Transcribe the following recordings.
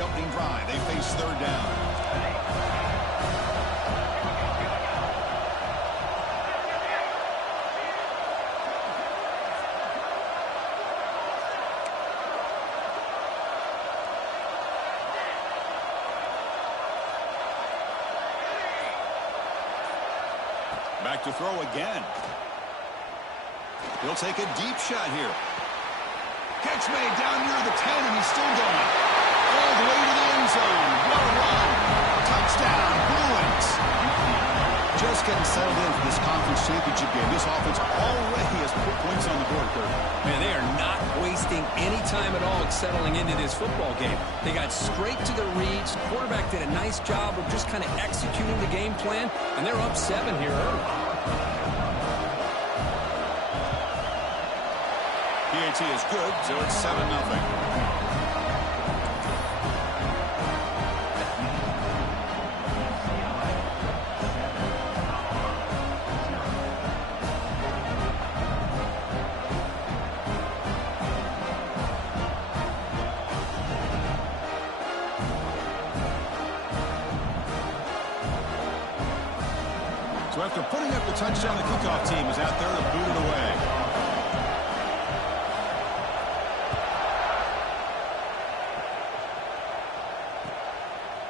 the opening drive. They face third down. Back to throw again. He'll take a deep shot here. Catch made down near the 10, and he's still going. All the way to the end zone. What a run. Touchdown, Bruins. Just getting settled in for this conference championship game. This offense already has put points on the board, Kurt. Man, they are not wasting any time at all settling into this football game. They got straight to their reads. Quarterback did a nice job of just kind of executing the game plan, and they're up 7 here early. PAT is good, so it's 7-0. So after putting up the touchdown, the kickoff team is out there to boot it away.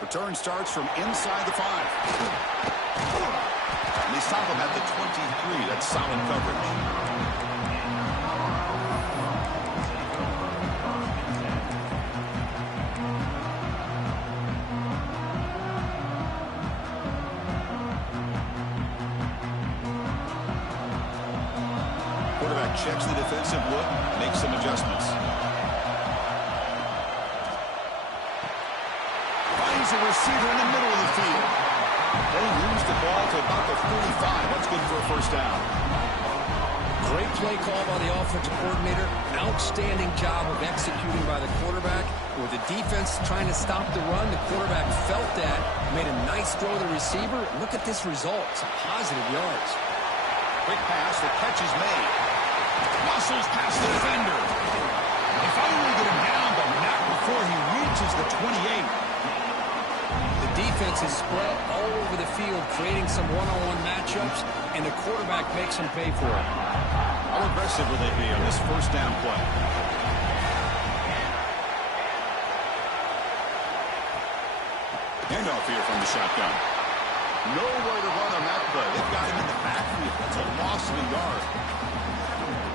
Return starts from inside the 5. And they stop him at the 23. That's solid coverage. Quarterback checks the defensive look, makes some adjustments. Finds a receiver in the middle of the field. They lose the ball to about the 45. That's good for a first down. Great play call by the offensive coordinator. Outstanding job of executing by the quarterback. With the defense trying to stop the run, the quarterback felt that, made a nice throw to the receiver. Look at this result. Some positive yards. Quick pass, the catch is made. Muscles past the defender. They finally get him down, but not before he reaches the 28. The defense is spread all over the field, creating some one-on-one matchups, and the quarterback makes them pay for it. How aggressive will they be on this first down play? Handoff here from the shotgun. Nowhere to run on that play. They've got him in the backfield. It's a loss of a yard.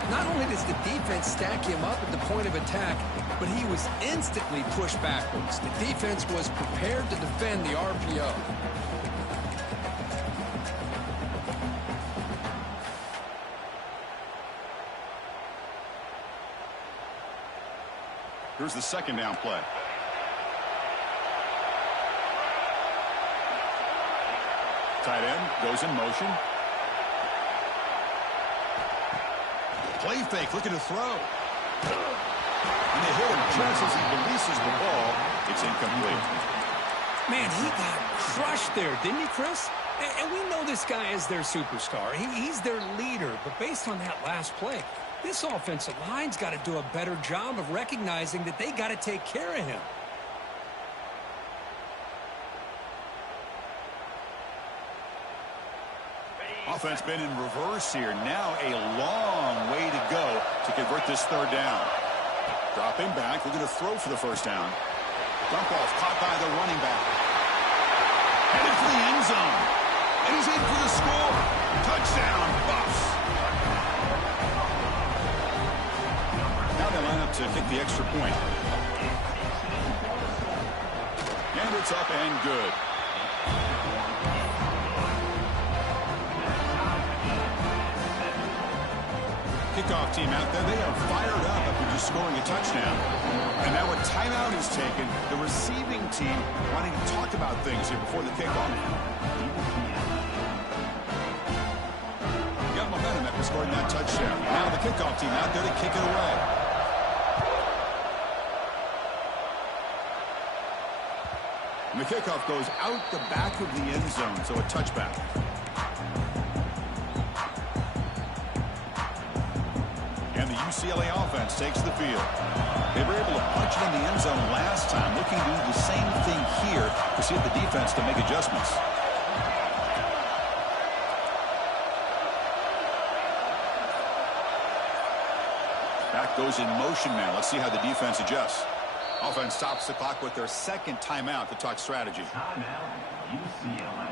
Not only does the defense stack him up at the point of attack, but he was instantly pushed backwards. The defense was prepared to defend the RPO. Here's the second down play. Tight end goes in motion. Play fake, looking to throw. And they hit him just as he releases the ball. It's incomplete. Man, he got crushed there, didn't he, Chris? And we know this guy is their superstar. He's their leader. But based on that last play, this offensive line's got to do a better job of recognizing that they got to take care of him. Offense been in reverse here. Now a long way to go to convert this third down. Dropping back, looking to throw for the first down. Dump off caught by the running back. Headed for the end zone. And he's in for the score. Touchdown, Buffs. Now they line up to kick the extra point. And it's up and good. Kickoff team out there, they are fired up after just scoring a touchdown. And now a timeout is taken. The receiving team wanting to talk about things here before the kickoff. Got momentum after scoring that touchdown. Now the kickoff team out there to kick it away. And the kickoff goes out the back of the end zone, so a touchback. And the UCLA offense takes the field. They were able to punch it in the end zone last time. Looking to do the same thing here to see if the defense can make adjustments. Back goes in motion now. Let's see how the defense adjusts. Offense stops the clock with their second timeout to talk strategy. Timeout, UCLA.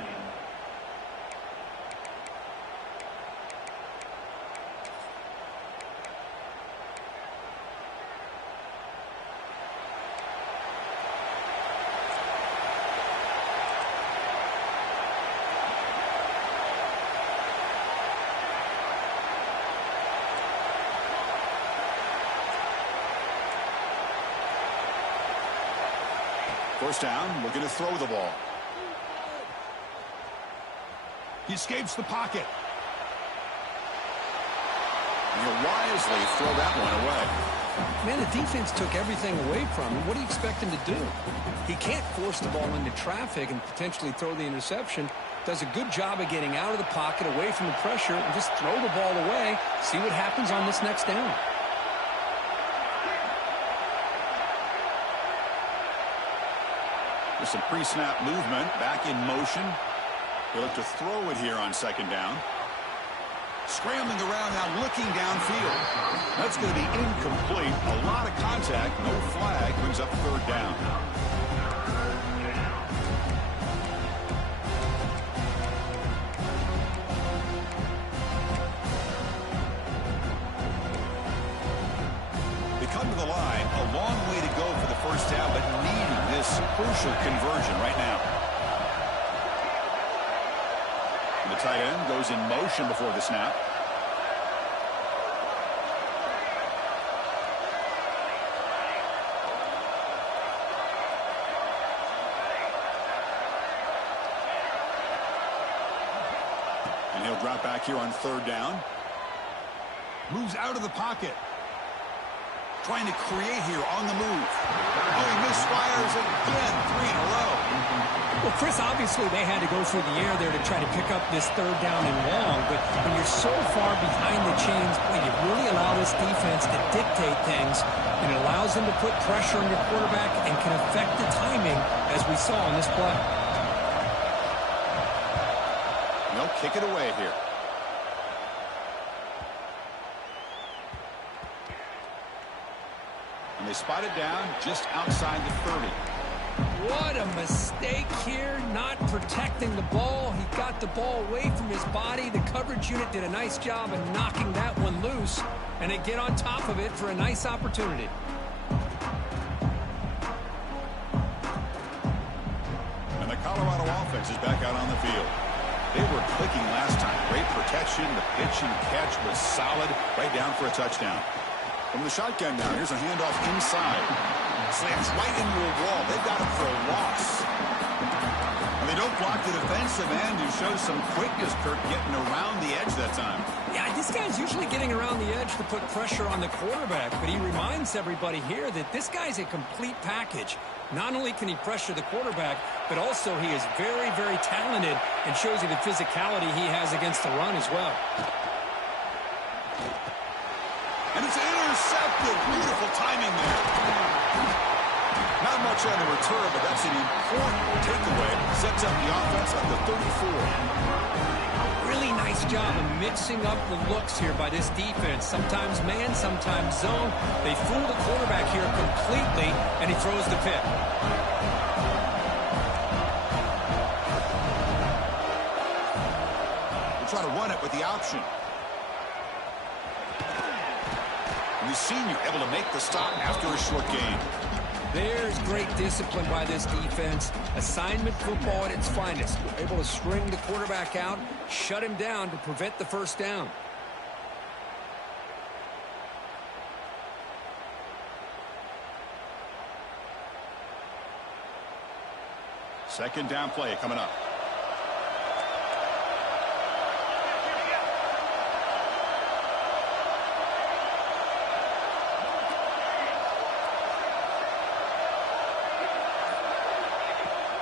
First down, looking to throw the ball. He escapes the pocket. And he'll wisely throw that one away. Man, the defense took everything away from him. What do you expect him to do? He can't force the ball into traffic and potentially throw the interception. Does a good job of getting out of the pocket, away from the pressure, and just throw the ball away. See what happens on this next down. Some pre-snap movement, back in motion. He'll look to throw it here on second down. Scrambling around now, looking downfield. That's going to be incomplete. A lot of contact, no flag, brings up third down. They come to the line, a long way to go for the first down, but needing this crucial conversion right now. And the tight end goes in motion before the snap. And he'll drop back here on third down. Moves out of the pocket. Trying to create here on the move. Oh, he misfires again. 3 in a row. Well, Chris, obviously they had to go through the air there to try to pick up this third down and long. But when you're so far behind the chains, boy, you really allow this defense to dictate things. And it allows them to put pressure on your quarterback and can affect the timing, as we saw on this play. They'll kick it away here. And they spot it down just outside the 30. What a mistake here, not protecting the ball. He got the ball away from his body. The coverage unit did a nice job of knocking that one loose, and they get on top of it for a nice opportunity. And the Colorado offense is back out on the field. They were clicking last time. Great protection. The pitch and catch was solid. Right down for a touchdown. From the shotgun now, here's a handoff inside. Slams right into a wall. They've got him for a loss. And they don't block the defensive end, who shows some quickness, Kirk, getting around the edge that time. Yeah, this guy's usually getting around the edge to put pressure on the quarterback, but he reminds everybody here that this guy's a complete package. Not only can he pressure the quarterback, but also he is very, very talented and shows you the physicality he has against the run as well. And it's intercepted. Beautiful timing there. Not much on the return, but that's an important takeaway. Sets up the offense at the 34. Really nice job of mixing up the looks here by this defense. Sometimes man, sometimes zone. They fool the quarterback here completely, and he throws the pick. We'll try to run it with the option. And the senior able to make the stop after a short gain. There's great discipline by this defense. Assignment football at its finest. Able to string the quarterback out, shut him down to prevent the first down. Second down play coming up.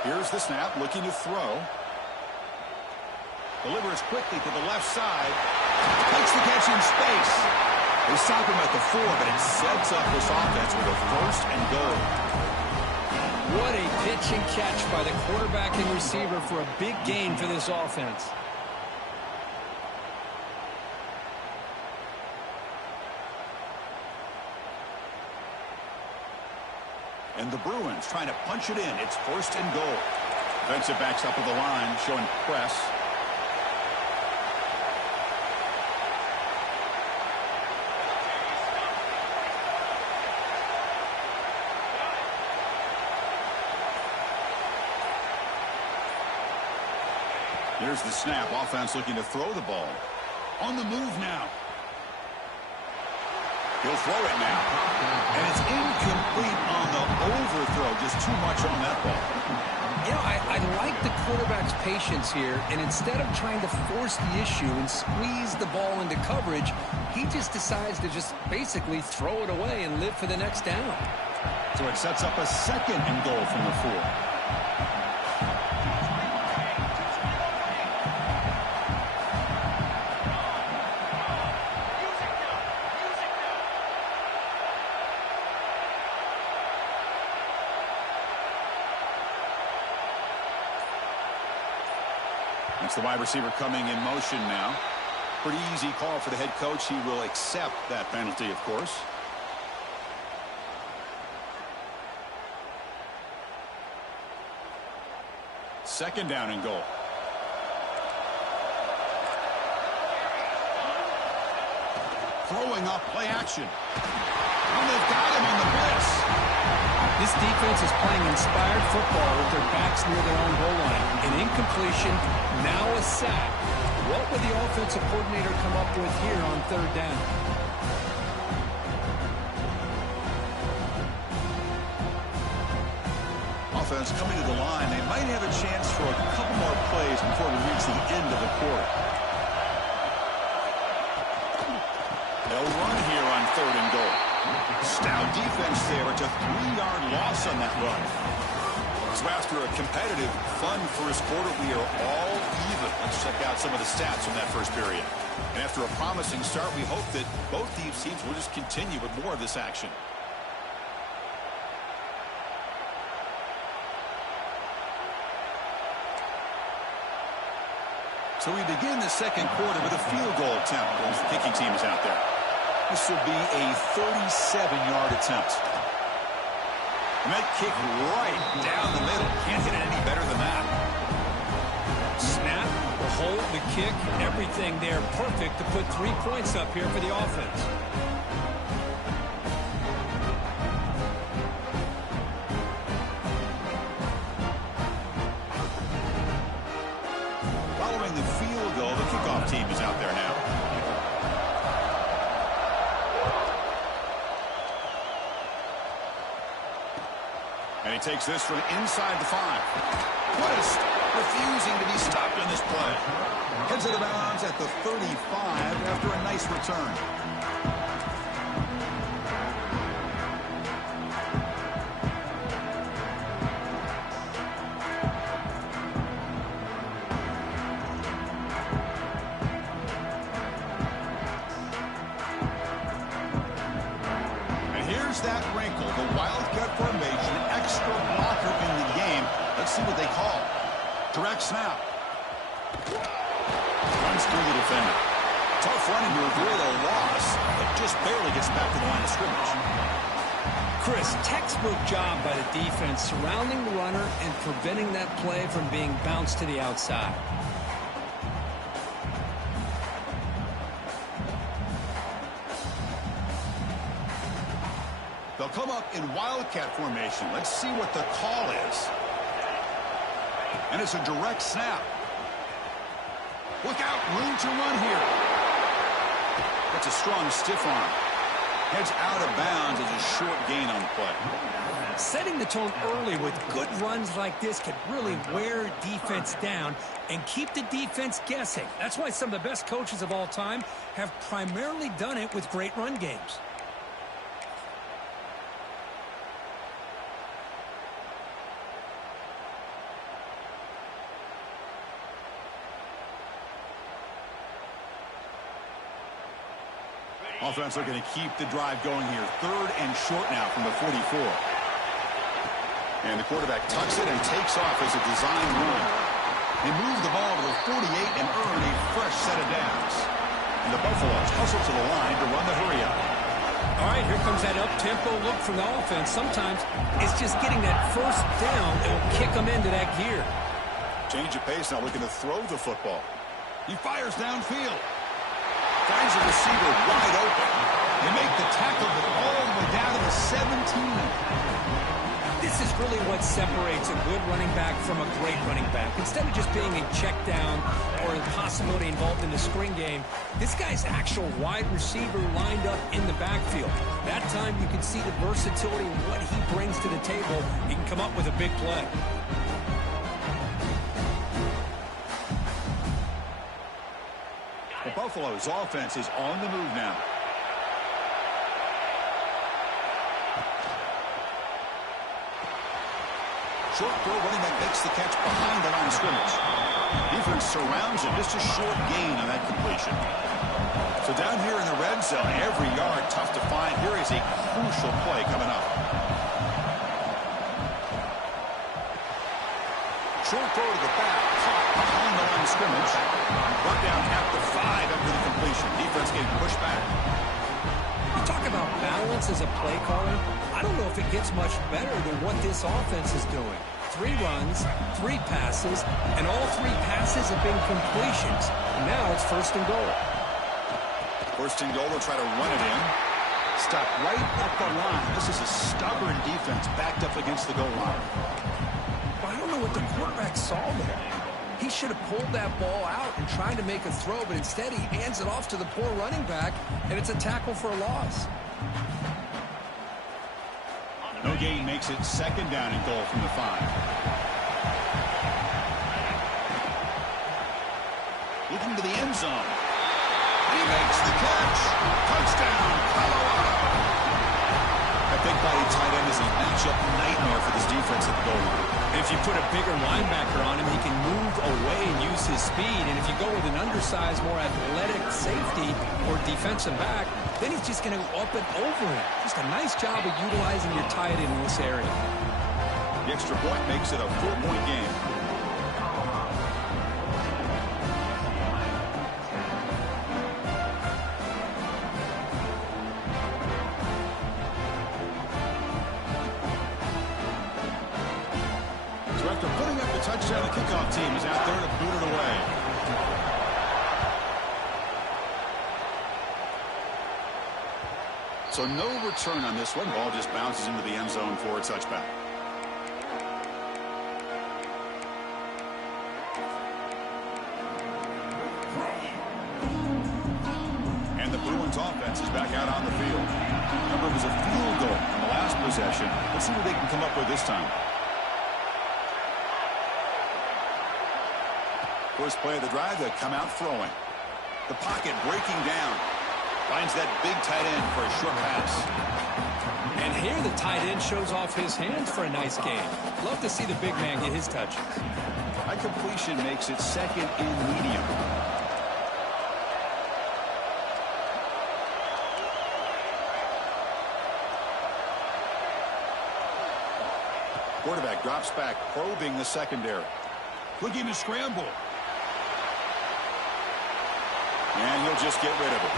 Here's the snap, looking to throw. Delivers quickly to the left side. Takes the catch in space. They stop him at the 4, but it sets up this offense with a first and goal. What a pitch and catch by the quarterback and receiver for a big gain for this offense. And the Bruins trying to punch it in. It's 1st and goal. Defensive backs up at the line, showing press. Here's the snap. Offense looking to throw the ball. On the move now. He'll throw it now. And it's incomplete on the overthrow. Just too much on that ball. You know, I like the quarterback's patience here, and instead of trying to force the issue and squeeze the ball into coverage, he just decides to just basically throw it away and live for the next down. So it sets up a 2nd and goal from the 4. It's the wide receiver coming in motion now. Pretty easy call for the head coach. He will accept that penalty, of course. Second down and goal. Throwing up play action. And they've got him on the blitz. This defense is playing inspired football with their backs near their own goal line. An incompletion, now a sack. What would the offensive coordinator come up with here on 3rd down? Offense coming to the line. They might have a chance for a couple more plays before we reach the end of the quarter. They'll run here on 3rd and goal. Stout defense there. It's a 3-yard loss on that run. So after a competitive, fun first quarter, we are all even. Let's check out some of the stats from that first period. And after a promising start, we hope that both these teams will just continue with more of this action. So we begin the second quarter with a field goal attempt as the kicking team is out there. This will be a 37-yard attempt. And that kick right down the middle. Can't hit it any better than that. Snap, the hold, the kick, everything there perfect to put 3 points up here for the offense. Following the field goal, the kickoff team is out there now. And he takes this from inside the 5. Twist, refusing to be stopped in this play. Heads out of bounds at the 35 after a nice return. And here's that wrinkle, the Wildcat formation, extra blocker in the game. Let's see what they call. Direct snap. Runs through the defender. Tough running to avoid a loss, but just barely gets back to the line of scrimmage. Chris, textbook job by the defense surrounding the runner and preventing that play from being bounced to the outside. They'll come up in Wildcat formation. Let's see what the call is. And it's a direct snap. Look out, room to run here. That's a strong stiff arm. Heads out of bounds as a short gain on the play. Setting the tone early with good runs like this can really wear defense down and keep the defense guessing. That's why some of the best coaches of all time have primarily done it with great run games. Offense looking to keep the drive going here. 3rd and short now from the 44. And the quarterback tucks it and takes off as a design run. They move the ball to the 48 and earn a fresh set of downs. And the Buffaloes hustle to the line to run the hurry-up. All right, here comes that up-tempo look from the offense. Sometimes it's just getting that first down that will kick them into that gear. Change of pace, now looking to throw the football. He fires downfield. Finds a receiver wide open. They make the tackle, but all the way down to the 17. This is really what separates a good running back from a great running back. Instead of just being a check down or a possibility involved in the screen game, this guy's actual wide receiver lined up in the backfield. That time you can see the versatility and what he brings to the table. He can come up with a big play. The Buffaloes offense is on the move now. Short throw, running back makes the catch behind the line of scrimmage. Defense surrounds him, just a short gain on that completion. So down here in the red zone, every yard tough to find. Here is a crucial play coming up. Short throw to the back, caught behind the line of scrimmage. Brought down at the 5 after the completion. Defense getting pushed back. You talk about balance as a play caller. I don't know if it gets much better than what this offense is doing. 3 runs, 3 passes, and all 3 passes have been completions. And now it's first and goal. First and goal, they'll try to run it in. Stop right at the line. This is a stubborn defense backed up against the goal line. I don't know what the quarterback saw there. He should have pulled that ball out and tried to make a throw, but instead he hands it off to the poor running back, and it's a tackle for a loss. No gain makes it second down and goal from the 5. Looking to the end zone. And he makes the catch. Touchdown, Colorado. That big body tight end is a matchup nightmare for this defense at the goal line. If you put a bigger linebacker on him, he can move away and use his speed. And if you go with an undersized, more athletic safety or defensive back, then he's just going to go up and over it. Just a nice job of utilizing your tight end in this area. The extra point makes it a 4-point game. So after putting up the touchdown, the kickoff team is out there to boot it away. So no return on this one. Ball just bounces into the end zone for a touchback. And the Bruins offense is back out on the field. Remember, it was a field goal in the last possession. Let's see what they can come up with this time. First play of the drive, they come out throwing. The pocket breaking down. Finds that big tight end for a short pass. And here the tight end shows off his hands for a nice game. Love to see the big man get his touches. That completion makes it second and medium. Quarterback drops back, probing the secondary. Looking to scramble. And he'll just get rid of it.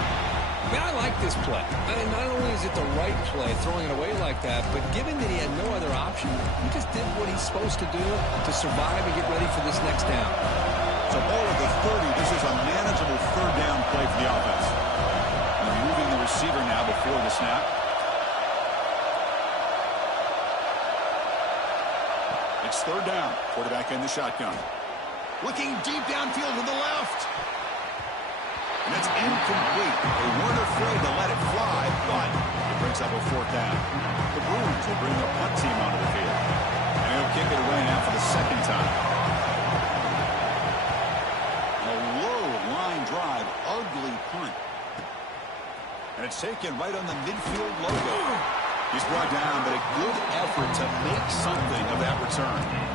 Man, I like this play. I mean, not only is it the right play, throwing it away like that, but given that he had no other option, he just did what he's supposed to do to survive and get ready for this next down. So ball at the 30. This is a manageable third down play for the offense. Moving the receiver now before the snap. It's third down. Quarterback in the shotgun. Looking deep downfield to the left. And that's incomplete. They weren't afraid to let it fly, but it brings up a fourth down. The Bruins will bring their punt team onto the field. And he'll kick it away now for the second time. A low line drive, ugly punt. And it's taken right on the midfield logo. He's brought down, but a good effort to make something of that return.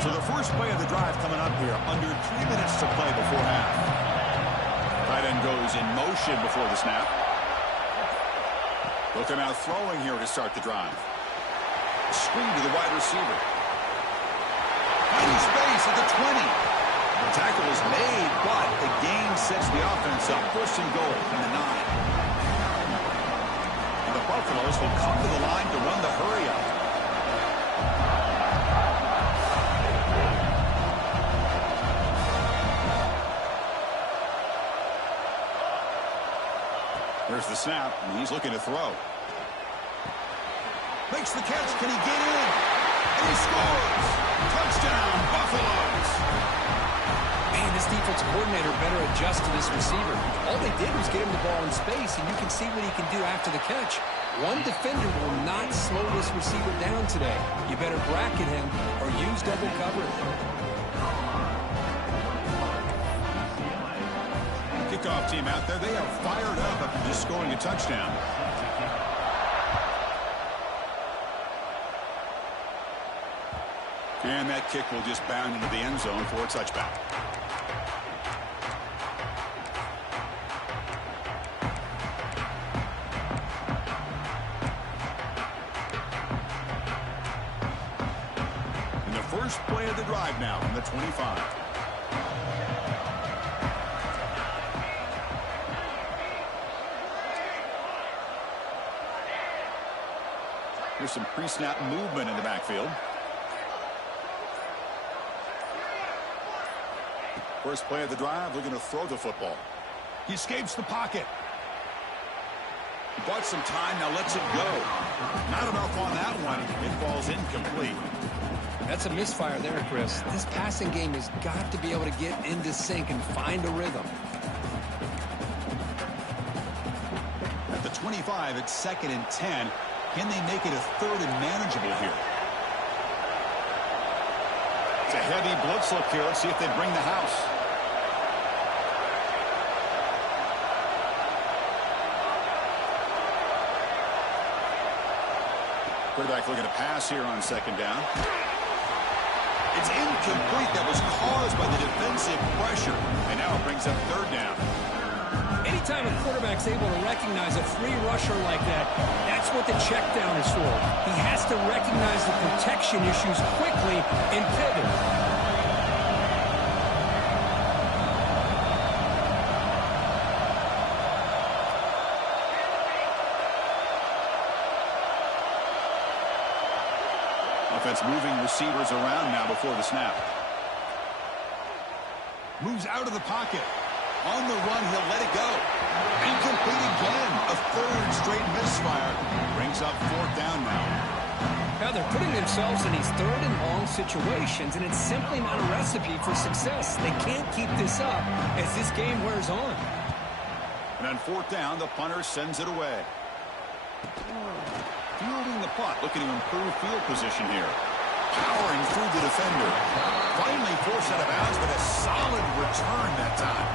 So the first play of the drive coming up here, under 3 minutes to play before half. Tight end goes in motion before the snap. They'll come out throwing here to start the drive. Screen to the wide receiver. Finding space at the 20. The tackle is made, but the gain sets the offense up. First and goal from the 9. And the Buffaloes will come to the line to run the hurry up. There's the snap, and he's looking to throw. Makes the catch. Can he get in? And he scores! Touchdown, Buffaloes! Man, this defensive coordinator better adjust to this receiver. All they did was get him the ball in space, and you can see what he can do after the catch. One defender will not slow this receiver down today. You better bracket him or use double coverage. Kickoff team out there, they are fired up after just scoring a touchdown. And that kick will just bound into the end zone for a touchback. And the first play of the drive now from the 25. There's some pre-snap movement in the backfield. First play of the drive, looking to throw the football. He escapes the pocket. Bought some time, now lets it go. Not enough on that one. It falls incomplete. That's a misfire there, Chris. This passing game has got to be able to get into sync and find a rhythm. At the 25, it's 2nd and 10. Can they make it a 3rd and manageable here? It's a heavy blitz look here. Let's see if they bring the house. Quarterback looking to pass here on 2nd down. It's incomplete. That was caused by the defensive pressure. And now it brings up 3rd down. Anytime a quarterback's able to recognize a free rusher like that, that's what the check down is for. He has to recognize the protection issues quickly and pivot. Offense moving receivers around now before the snap. Moves out of the pocket. On the run, he'll let it go. Incomplete again. A 3rd straight misfire. Brings up 4th down now. Now they're putting themselves in these 3rd and long situations, and it's simply not a recipe for success. They can't keep this up as this game wears on. And on 4th down, the punter sends it away. Fielding the punt, looking to improve field position here. Powering through the defender. Finally forced out of bounds, but a solid return that time.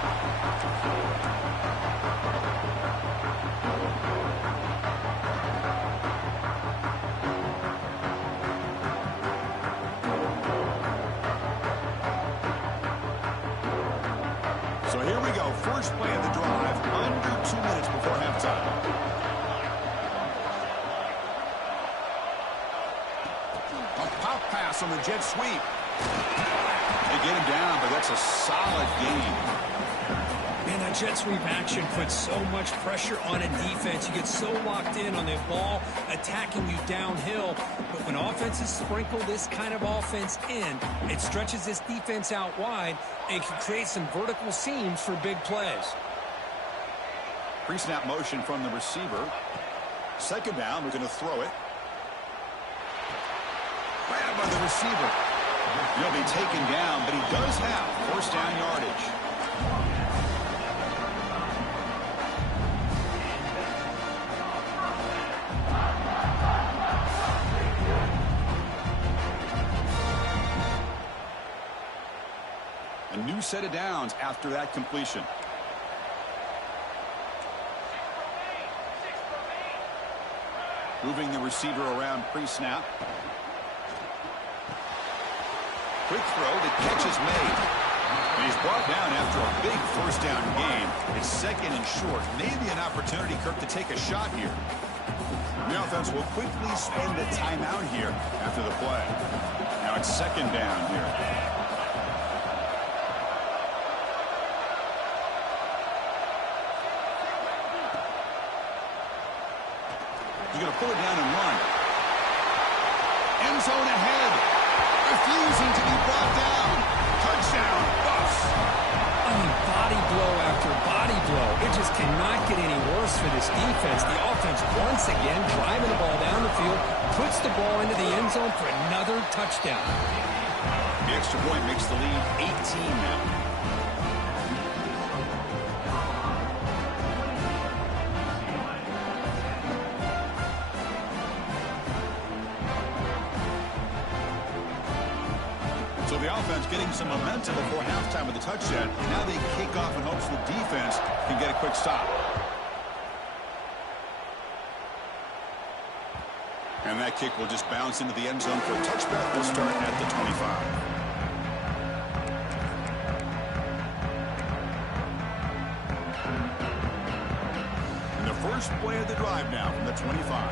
So here we go. First play of the drive, under 2 minutes before halftime. Pass on the jet sweep. They get him down, but that's a solid gain. Man, that jet sweep action puts so much pressure on a defense. You get so locked in on the ball attacking you downhill. But when offenses sprinkle this kind of offense in, it stretches this defense out wide and can create some vertical seams for big plays. Pre-snap motion from the receiver. 2nd down, we're going to throw it. Grabbed by the receiver. He'll be taken down, but he does have 1st down yardage. A new set of downs after that completion. Moving the receiver around pre-snap. Quick throw, the catch is made. And he's brought down after a big first down game. It's second and short. Maybe an opportunity, Kirk, to take a shot here. The offense will quickly spend a timeout here after the play. Now it's second down here. He's going to pull it down and run. End zone ahead. Refusing to be brought down. Touchdown, Buffs. I mean, body blow after body blow. It just cannot get any worse for this defense. The offense, once again, driving the ball down the field, puts the ball into the end zone for another touchdown. The extra point makes the lead 18 now. So the offense getting some momentum before halftime with the touchdown. Now they kick off in hopes the defense can get a quick stop. And that kick will just bounce into the end zone for a touchback. They'll start at the 25. And the first play of the drive now from the 25.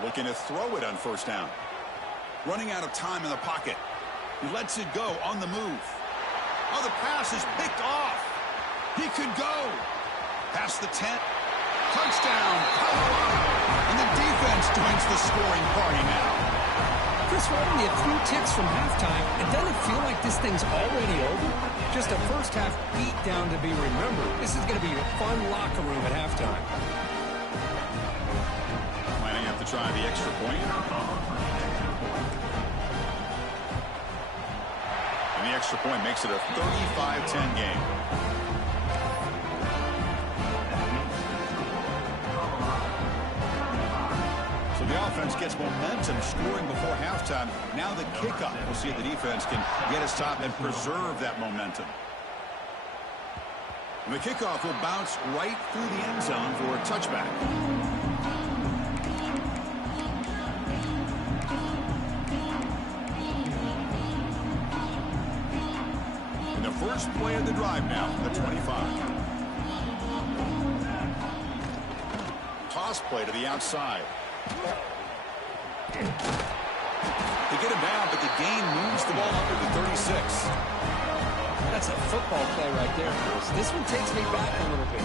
Looking to throw it on first down. Running out of time in the pocket. He lets it go on the move. Oh, the pass is picked off. He could go. Past the 10. Touchdown, Colorado. And the defense joins the scoring party now. Chris, we're only a few ticks from halftime. It doesn't feel like this thing's already over. Just a first half beat down to be remembered. This is going to be a fun locker room at halftime. To try the extra point. And the extra point makes it a 35-10 game. So the offense gets momentum scoring before halftime. Now the kickoff. We'll see if the defense can get a stop and preserve that momentum. And the kickoff will bounce right through the end zone for a touchback. First play of the drive now from the 25. Toss play to the outside. They get him down, but the gain moves the ball up to the 36. That's a football play right there, Chris. This one takes me back a little bit.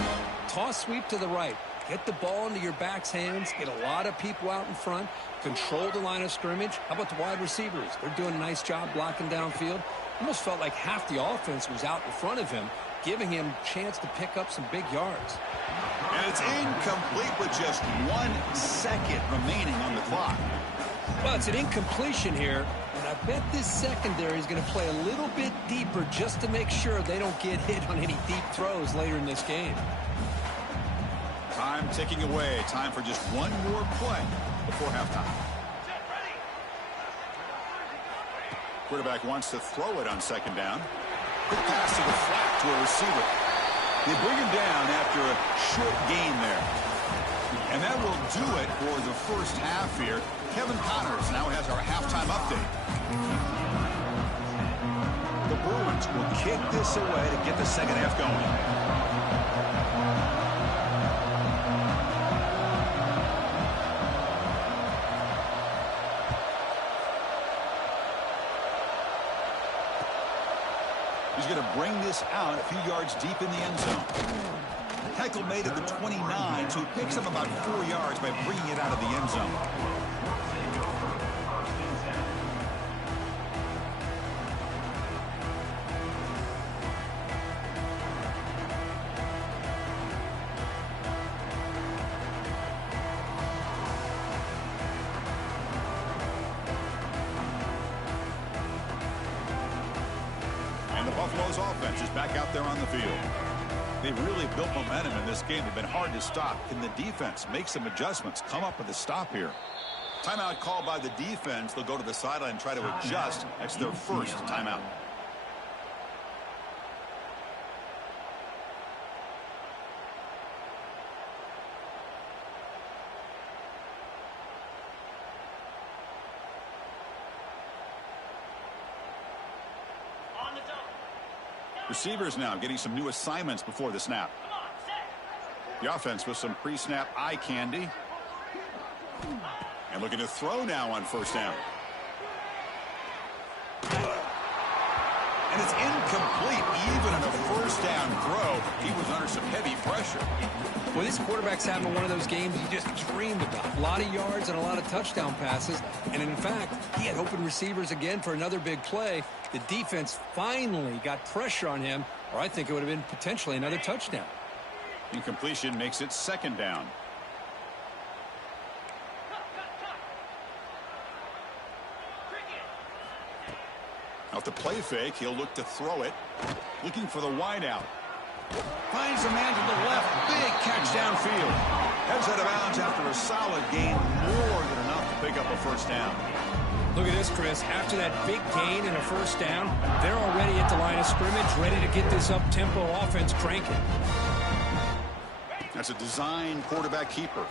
Toss sweep to the right. Get the ball into your back's hands. Get a lot of people out in front. Control the line of scrimmage. How about the wide receivers? They're doing a nice job blocking downfield. Almost felt like half the offense was out in front of him, giving him a chance to pick up some big yards. And it's incomplete with just 1 second remaining on the clock. Well, it's an incompletion here, and I bet this secondary is going to play a little bit deeper just to make sure they don't get hit on any deep throws later in this game. Time ticking away. Time for just one more play before halftime. Quarterback wants to throw it on second down. Quick pass to the flat to a receiver. They bring him down after a short gain there. And that will do it for the first half here. Kevin Connors now has our halftime update. The Bruins will kick this away to get the second half going. He's going to bring this out a few yards deep in the end zone. Tackle made at the 29, so he picks up about 4 yards by bringing it out of the end zone. Buffalo's offense is back out there on the field. They've really built momentum in this game. They've been hard to stop. Can the defense make some adjustments, come up with a stop here? Timeout called by the defense. They'll go to the sideline and try to adjust. That's their first timeout. Receivers now getting some new assignments before the snap. The offense with some pre-snap eye candy. And looking to throw now on first down. And it's incomplete. Even on a first down throw, he was under some heavy pressure. Well, this quarterback's having one of those games you just dreamed about. A lot of yards and a lot of touchdown passes. And in fact, he had open receivers again for another big play. The defense finally got pressure on him, or I think it would have been potentially another touchdown. Incompletion makes it second down. Out the play fake, he'll look to throw it. Looking for the wide out. Finds a man to the left. Big catch downfield. Heads out of bounds after a solid gain. More than enough to pick up a first down. Look at this, Chris. After that big gain and a first down, they're already at the line of scrimmage, ready to get this up-tempo offense cranking. That's a design quarterback keeper.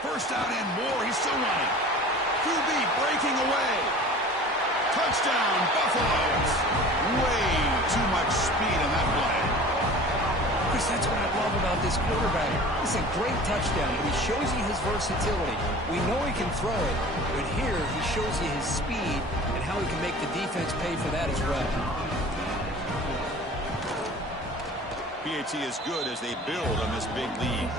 First down and more. He's still running. QB breaking away. Touchdown, Buffaloes. Way too much speed in that play. Chris, that's what I love about this quarterback. It's a great touchdown, but he shows you his versatility. We know he can throw it, but here he shows you his speed and how he can make the defense pay for that as well. PAT is good as they build on this big lead.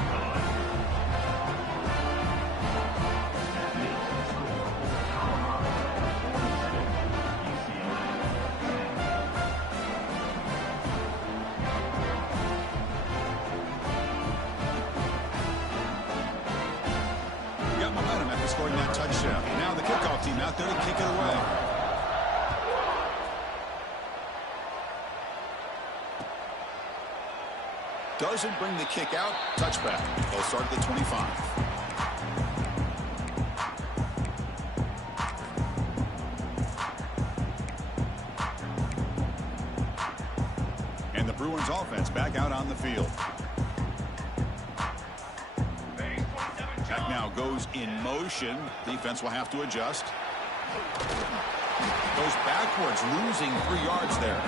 Got momentum after scoring that touchdown. Now the kickoff team out there to kick it away. Doesn't bring the kick out. Touchback. They'll start at the 25. And the Bruins offense back out on the field. That now goes in motion. Defense will have to adjust. Goes backwards, losing 3 yards there.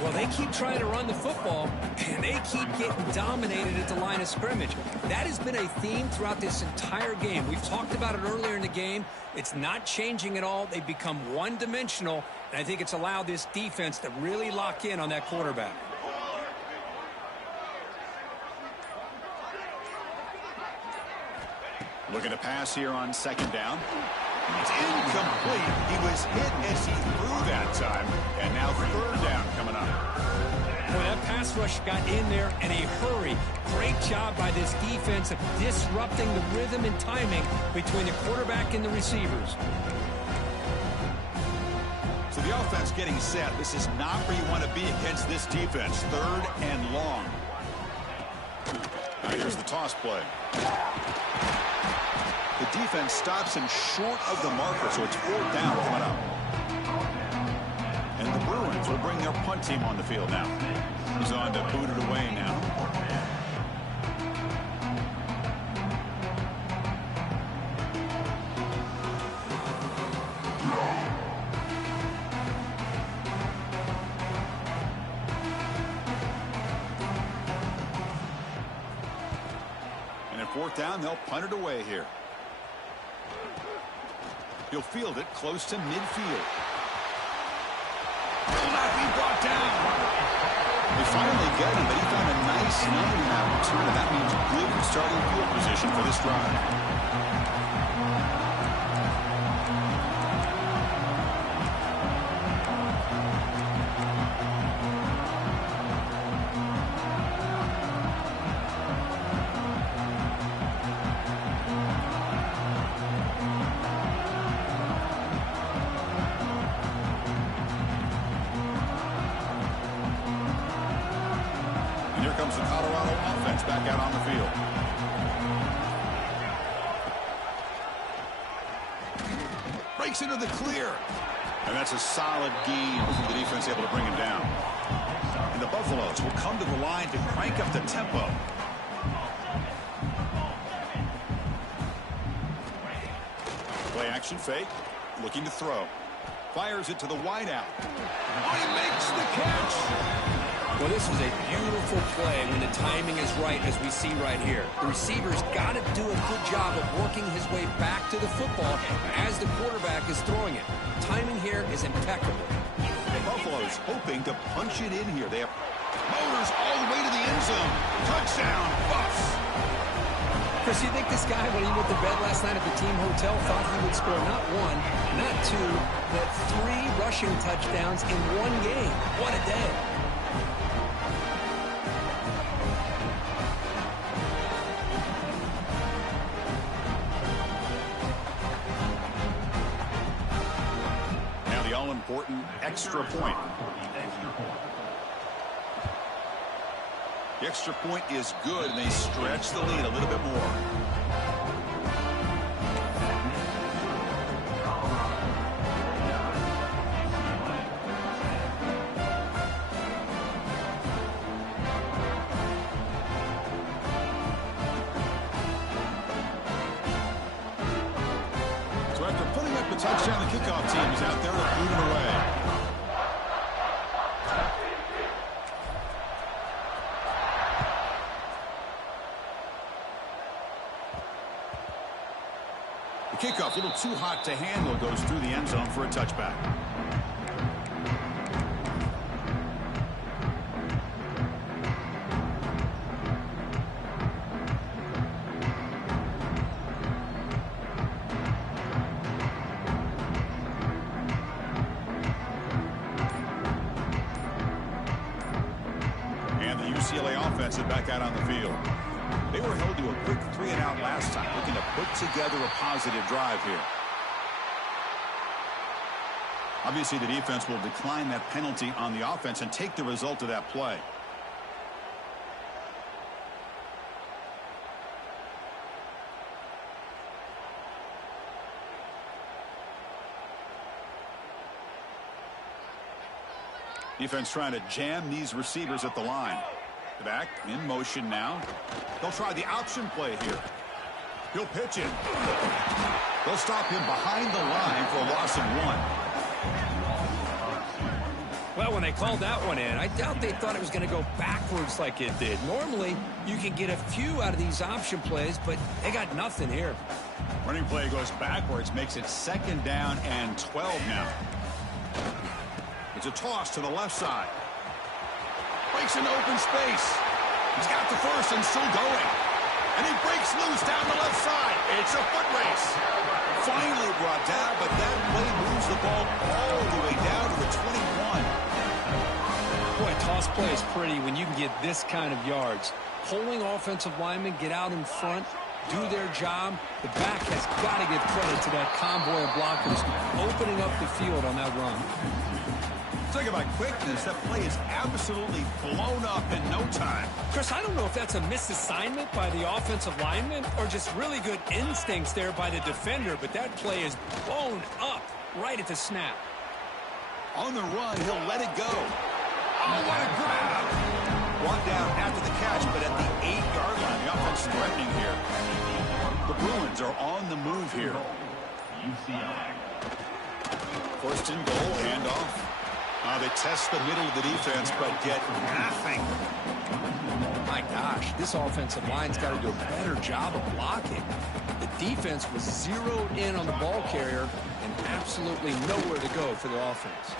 Well, they keep trying to run the football, and they keep getting dominated at the line of scrimmage. That has been a theme throughout this entire game. We've talked about it earlier in the game. It's not changing at all. They've become one-dimensional, and I think it's allowed this defense to really lock in on that quarterback. Looking to pass here on second down. It's incomplete. He was hit as he threw that time. And now third down coming up. Well, that pass rush got in there in a hurry. Great job by this defense of disrupting the rhythm and timing between the quarterback and the receivers. So the offense getting set. This is not where you want to be against this defense. Third and long. Now here's the toss play. The defense stops him short of the marker, so it's fourth down coming up. And the Bruins will bring their punt team on the field now. He's on to boot it away now. And at fourth down, they'll punt it away here. He'll field it close to midfield. Will not be brought down. They finally get him, but he found a nice number in that return, and that means good starting field position for this drive. Comes the Colorado offense back out on the field. Breaks into the clear. And that's a solid gain before the defense able to bring him down. And the Buffaloes will come to the line to crank up the tempo. Play action fake. Looking to throw. Fires it to the wideout. Oh, he makes the catch. Well, this was a beautiful play when the timing is right, as we see right here. The receiver's got to do a good job of working his way back to the football as the quarterback is throwing it. Timing here is impeccable. Buffalo's hoping to punch it in here. They have motors all the way to the end zone. Touchdown, Buffs. Chris, you think this guy, when he went to bed last night at the team hotel, thought he would score not one, not two, but 3 rushing touchdowns in one game? What a day. Now the all-important extra point. The extra point is good, and they stretch the lead a little bit more. So after putting up the touchdown, the kickoff team is out there to boot it away. Kickoff, a little too hot to handle, goes through the end zone for a touchback. And the UCLA offense is back out on the field. They were held to a quick 3-and-out last time, looking to put together a positive drive here. Obviously, the defense will decline that penalty on the offense and take the result of that play. Defense trying to jam these receivers at the line. The back in motion now. They'll try the option play here. He'll pitch it. They'll stop him behind the line for a loss of 1. Well, when they called that one in, I doubt they thought it was going to go backwards like it did. Normally, you can get a few out of these option plays, but they got nothing here. Running play goes backwards, makes it 2nd down and 12 now. It's a toss to the left side. Breaks into open space. He's got the first and still going. And he breaks loose down the left side. It's a foot race. Finally brought down, but that play moves the ball all the way down to the 21. Boy, toss play is pretty when you can get this kind of yards. Pulling offensive linemen, get out in front, do their job. The back has got to give credit to that convoy of blockers opening up the field on that run. Talk about quickness. That play is absolutely blown up in no time. Chris, I don't know if that's a misassignment by the offensive lineman or just really good instincts there by the defender, but that play is blown up right at the snap. On the run, he'll let it go. Oh, what a grab! Brought down after the catch, but at the 8-yard line, the offense threatening here. The Bruins are on the move here. UCLA. 1st and goal, handoff. They test the middle of the defense, but get nothing. My gosh, this offensive line's got to do a better job of blocking. The defense was zeroed in on the ball carrier and absolutely nowhere to go for the offense.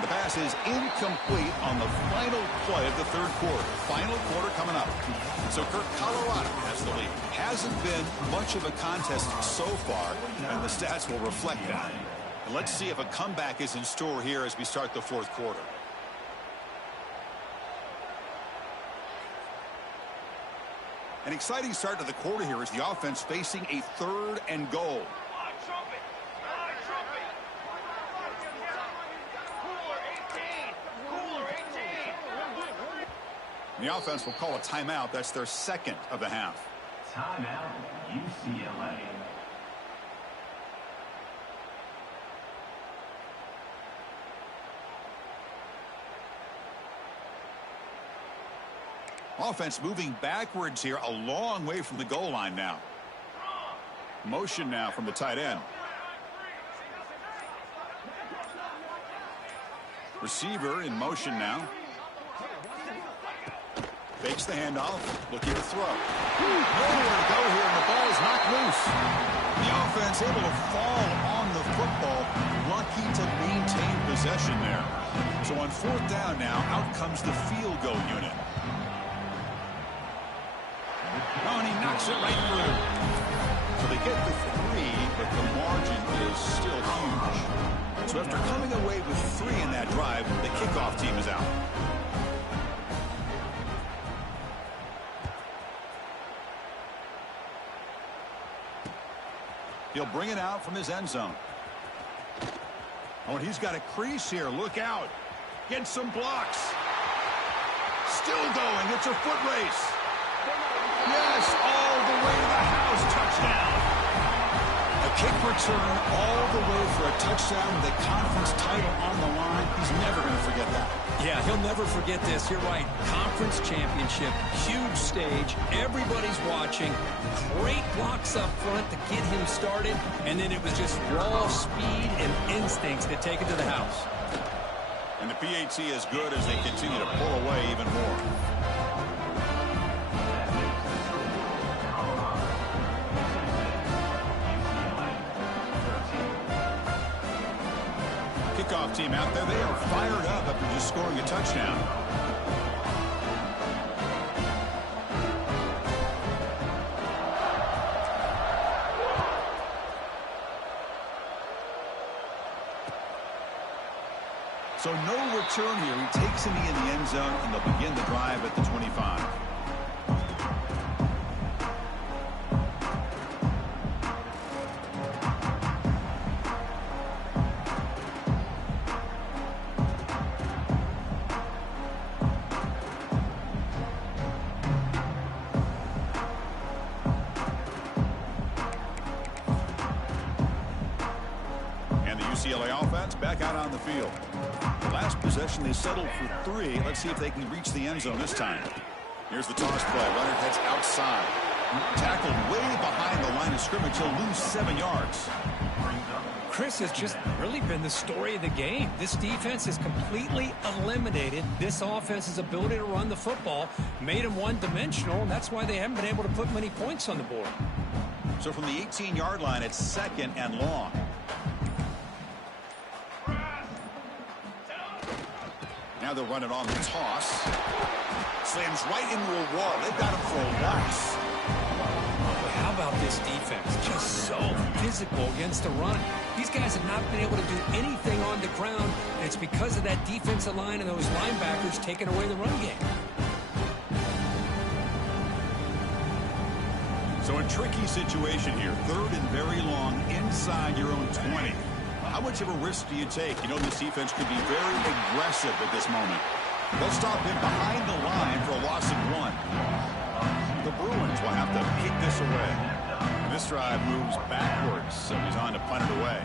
The pass is incomplete on the final play of the 3rd quarter. Final quarter coming up. So Colorado has the lead. Hasn't been much of a contest so far, and the stats will reflect that. And let's see if a comeback is in store here as we start the 4th quarter. An exciting start to the quarter here as the offense facing a 3rd and goal. And the offense will call a timeout. That's their 2nd of the half. Timeout, UCLA. Offense moving backwards here, a long way from the goal line now. Motion now from the tight end. Receiver in motion now. Fakes the handoff, looking to throw. Nowhere to go here, and the ball is knocked loose. The offense able to fall on the football, lucky to maintain possession there. So on 4th down now, out comes the field goal unit. Oh, and he knocks it right through. So they get the 3, but the margin is still huge. So after coming away with 3 in that drive, the kickoff team is out. He'll bring it out from his end zone. Oh, and he's got a crease here. Look out. Get some blocks. Still going. It's a foot race. Yes, all the way to the house. Touchdown. A kick return all the way for a touchdown with a conference title on the line. He's never going to forget that. Yeah, he'll never forget this. You're right. Conference championship, huge stage. Everybody's watching. Great blocks up front to get him started. And then it was just raw speed and instincts to take it to the house. And the PAT is good as they continue to pull away even more. Kickoff team out there. They are fired up after just scoring a touchdown. So no return here. He takes him in the end zone, and they'll begin the drive at the 25. UCLA offense back out on the field. The last possession they settled for 3. Let's see if they can reach the end zone this time. Here's the toss play. Runner heads outside. Tackled way behind the line of scrimmage. He'll lose 7 yards. Chris has just really been the story of the game. This defense has completely eliminated this offense's ability to run the football, made them one-dimensional, and that's why they haven't been able to put many points on the board. So from the 18-yard line, it's 2nd and long. Now they'll run it on the toss. Slams right into a wall. They've got him for a loss. How about this defense? Just so physical against the run. These guys have not been able to do anything on the ground, and it's because of that defensive line and those linebackers taking away the run game. So a tricky situation here. 3rd and very long inside your own 20. How much of a risk do you take? You know, this defense could be very aggressive at this moment. They'll stop him behind the line for a loss of 1. The Bruins will have to kick this away. And this drive moves backwards, so he's on to punt it away.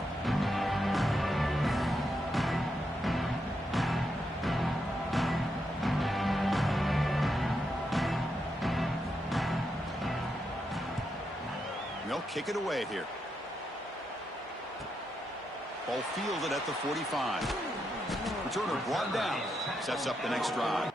And they'll kick it away here. Ball fielded at the 45. Returner brought down. Sets up the next drive.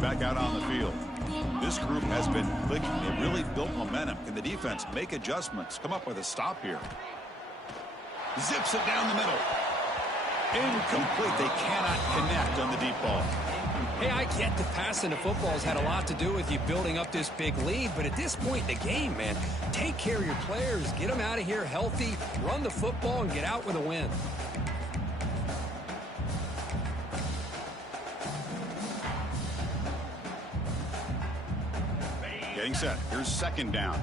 Back out on the field. This group has been clicking. They really built momentum. Can the defense make adjustments? Come up with a stop here. Zips it down the middle. Incomplete. They cannot connect on the deep ball. Hey, I get the passing the football has had a lot to do with you building up this big lead, but at this point in the game, man, take care of your players, get them out of here healthy, run the football, and get out with a win. Getting set. Here's second down.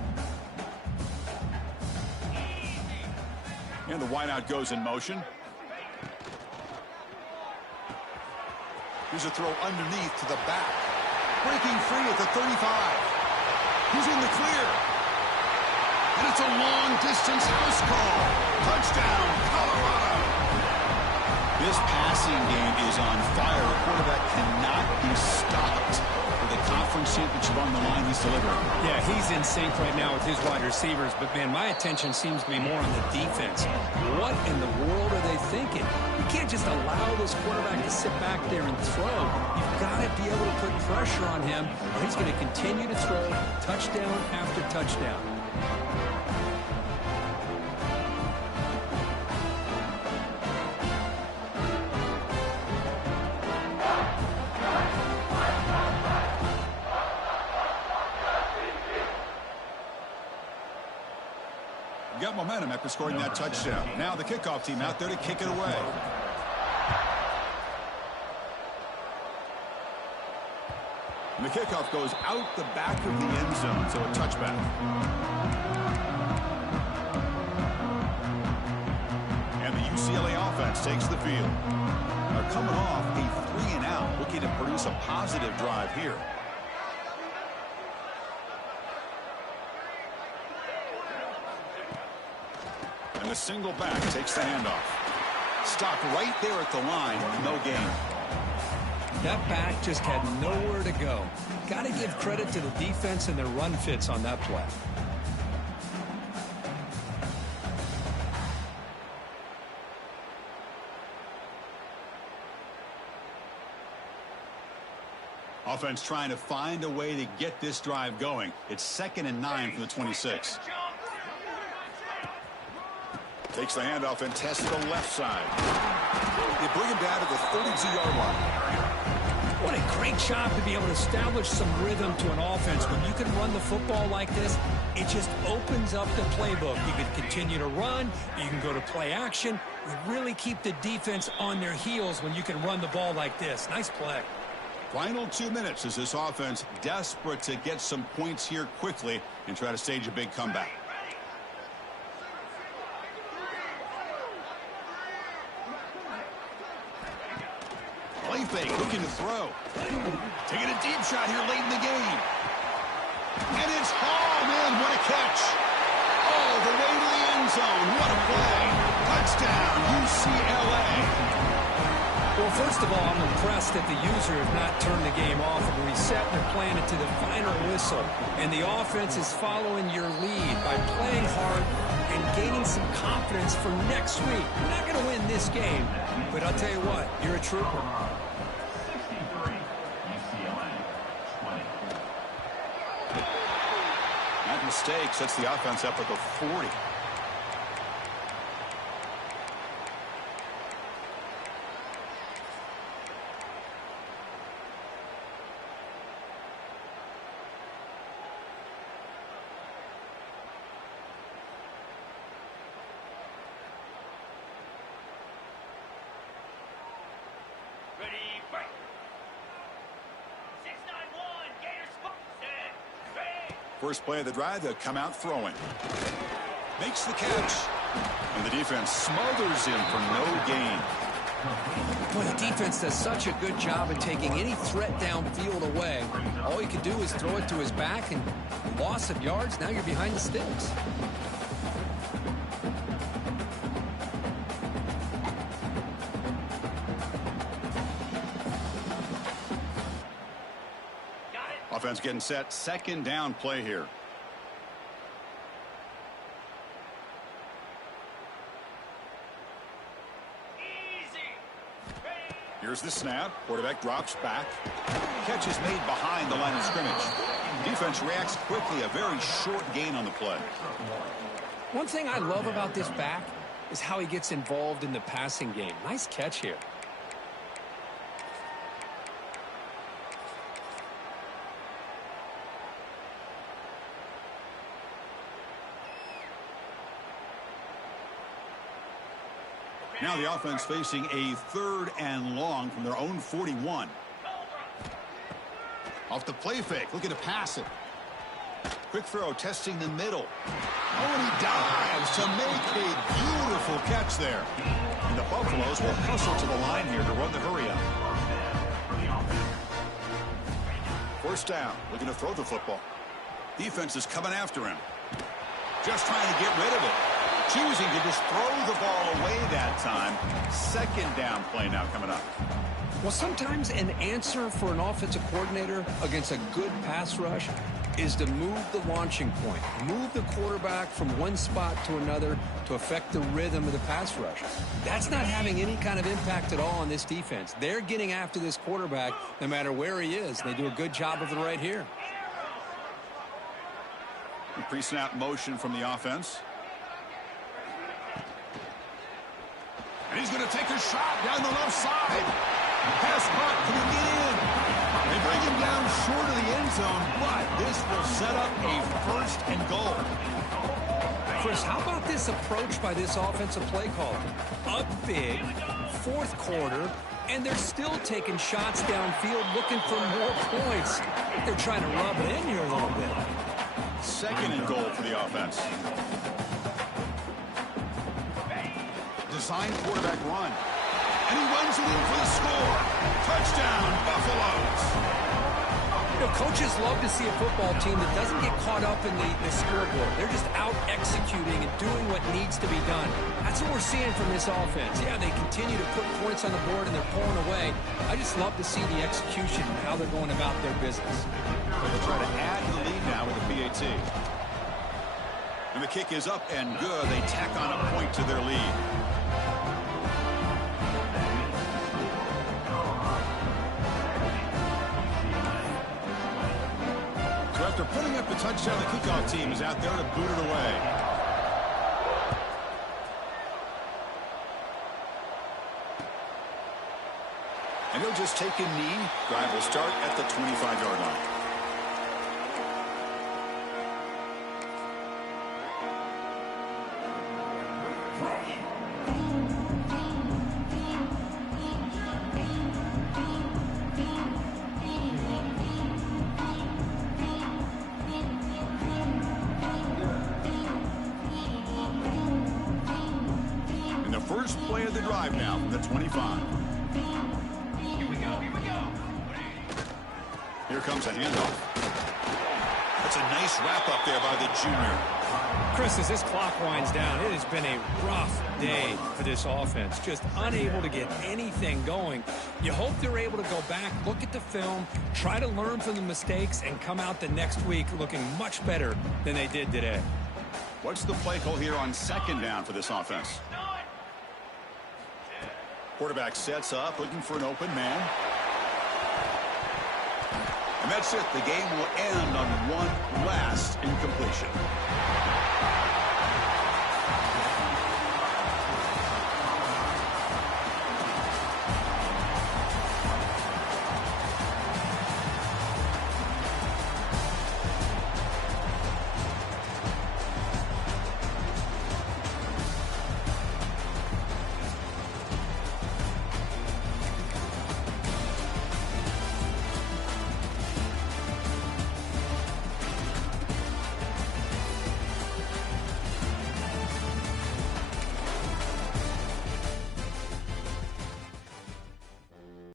And the wideout goes in motion. Here's a throw underneath to the back. Breaking free at the 35. He's in the clear. And it's a long-distance house call. Touchdown, Colorado. This passing game is on fire. The quarterback cannot be stopped. For the conference championship on the line, he's delivering. Yeah, he's in sync right now with his wide receivers, but, man, my attention seems to be more on the defense. What in the world are they thinking? You can't just allow this quarterback to sit back there and throw. You've got to be able to put pressure on him, or he's going to continue to throw touchdown after touchdown. Got momentum after scoring that touchdown. Now the kickoff team out there to kick it away. And the kickoff goes out the back of the end zone, so a touchback. And the UCLA offense takes the field. They're coming off a 3-and-out, looking to produce a positive drive here. And the single back takes the handoff. Stopped right there at the line. No gain. That back just had nowhere to go. Got to give credit to the defense and their run fits on that play. Offense trying to find a way to get this drive going. It's 2nd and 9 from the 26. Takes the handoff and tests the left side. They bring him down to the 32-yard line. What a great job to be able to establish some rhythm to an offense. When you can run the football like this, it just opens up the playbook. You can continue to run. You can go to play action. You really keep the defense on their heels when you can run the ball like this. Nice play. Final 2 minutes as this offense desperate to get some points here quickly and try to stage a big comeback. Play fake, looking to throw. Taking a deep shot here late in the game. And it's Hall, man, what a catch. All the way to the end zone. What a play. Touchdown, UCLA. Well, first of all, I'm impressed that the user has not turned the game off and reset. They're playing it to the final whistle. And the offense is following your lead by playing hard and gaining some confidence for next week. We're not going to win this game, but I'll tell you what, you're a trooper. 63, UCLA, 20. That mistake sets the offense up at the 40. First play of the drive, they'll come out throwing. Makes the catch. And the defense smothers him for no gain. Boy, the defense does such a good job of taking any threat downfield away. All you can do is throw it to his back, and loss of yards, now you're behind the sticks. Offense getting set. Second down play here. Here's the snap. Quarterback drops back. Catch is made behind the line of scrimmage. Defense reacts quickly. A very short gain on the play. One thing I love about this back is how he gets involved in the passing game. Nice catch here. Now the offense facing a 3rd and long from their own 41. Off the play fake, looking to pass it. Quick throw, testing the middle. Oh, and he dives to make a beautiful catch there. And the Buffaloes will hustle to the line here to run the hurry up. 1st down, looking to throw the football. Defense is coming after him. Just trying to get rid of it. Choosing to just throw the ball away that time. 2nd down play now coming up. Well, sometimes an answer for an offensive coordinator against a good pass rush is to move the launching point, move the quarterback from one spot to another to affect the rhythm of the pass rush. That's not having any kind of impact at all on this defense. They're getting after this quarterback no matter where he is. They do a good job of it right here. Pre-snap motion from the offense. And he's going to take a shot down the left side. Pass caught. Can he get in? They bring him down short of the end zone, but this will set up a 1st and goal. Chris, how about this approach by this offensive play caller? Up big, 4th quarter, and they're still taking shots downfield looking for more points. They're trying to rub it in here a little bit. 2nd and goal for the offense. Design quarterback run. And he runs it in for the score. Touchdown, Buffaloes. You know, coaches love to see a football team that doesn't get caught up in the scoreboard. They're just out executing and doing what needs to be done. That's what we're seeing from this offense. Yeah, they continue to put points on the board and they're pulling away. I just love to see the execution and how they're going about their business. They'll try to add to the lead now with a PAT. And the kick is up and good. They tack on a point to their lead. So after putting up the touchdown, the kickoff team is out there to boot it away. And he'll just take a knee. Drive will start at the 25-yard line. And the first play of the drive now from the 25. Here comes a handoff. That's a nice wrap-up there by the junior. Chris, as this clock winds down, it has been a rough day for this offense. Just unable to get anything going. You hope they're able to go back, look at the film, try to learn from the mistakes, and come out the next week looking much better than they did today. What's the play call here on 2nd down for this offense? Quarterback sets up, looking for an open man. And that's it. The game will end on one last incompletion.